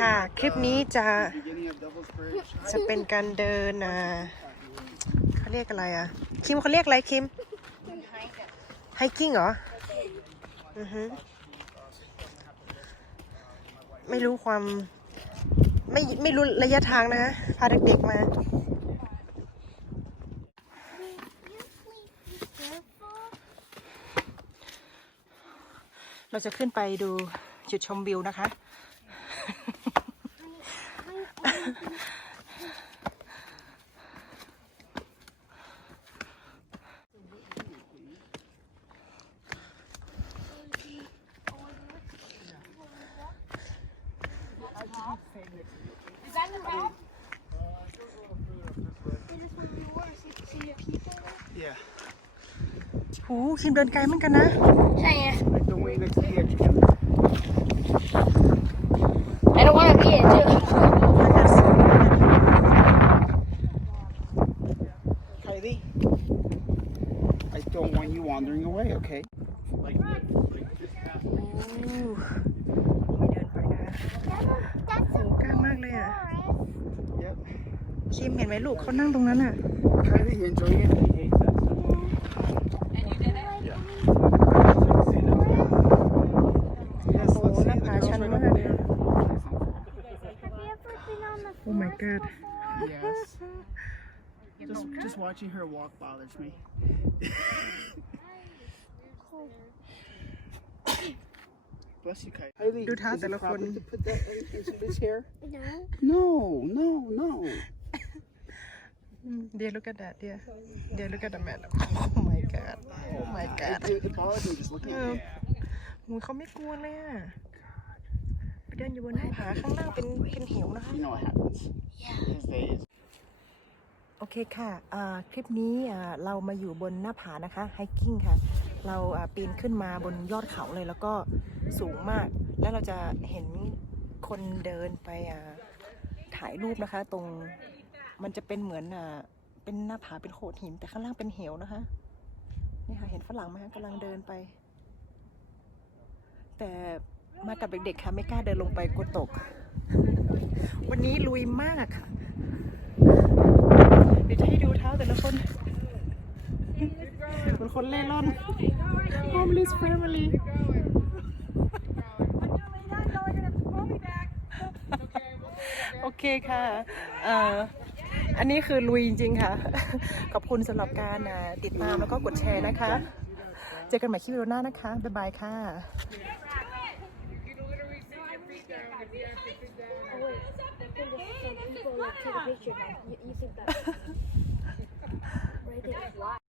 ค่ะ คลิปนี้จะ จะเป็นการเดินอ่าเขาเรียกอะไรอะ คิมเขาเรียกอะไรคิมไฮกิ้งเหรอ อือฮึไม่รู้ความ ไม่ไม่รู้ระยะทางนะคะพาเด็กๆมา เราจะขึ้นไปดูจุดชมวิวนะคะ หูคิมเดินไกลเหมือนกันนะ ใช่ไง Like the way next to the edge. Kim. I I don't want you wandering away, okay? Like, like just past โอ้มีเดินไปนะคะ That's โอ้กล้ามากเลยอะ Yep. คิมเห็นไหมลูกเขานั่งตรงนั้นอะ Kylie, you enjoying it? He hates that stuff. Yes, โอ้ let's หน้า see. ผา The ชัน girls มา right ก over there. Have you ever been on the Oh my god Yes. Just, just watching her walk bothers me. Bless you, Kylie. Kylie, ดูเท้า is แต่ it ละคน proper to put that in, into this hair? No. No, no, no. เดี๋ยว look at that เดี๋ยวเดี๋ยว look at the man oh my god oh my god It, it bothers me just looking at it. หูเขาไม่กลัวเลยอ่ะไปเดินอยู่บนหน้าผาข้างล่างเป็นเป็นเหวนะคะ You know what happens. His days. โอเคค่ะอ่าคลิปนี้เรามาอยู่บนหน้าผานะคะไฮกิ้งค่ะ เราปีนขึ้นมาบนยอดเขาเลยแล้วก็สูงมาก แล้วเราจะเห็นคนเดินไปถ่ายรูปนะคะ ตรงมันจะเป็นเหมือนเป็นหน้าผาเป็นโขดหิน แต่ข้างล่างเป็นเหวนะคะนี่ค่ะเห็นฝรั่งไหมคะกำลังเดินไป แต่มากับเด็กๆค่ะไม่กล้าเดินลงไปกลัวตก วันนี้ลุยมากค่ะ เดี๋ยวจะให้ดูเท้าแต่ละคนเหมือน คนเล่ร่อน homeless family โอเคค่ะเอ่ออันนี้คือลุยจริงๆค่ะ ขอบคุณสำหรับการอ่าติดตามแล้วก็กดแชร์นะคะ เจอกันใหม่คลิปวิดีโอหน้านะคะ บ๊ายบายค่ะ Oh, wait. I think there's some people like take a picture. You, you think that?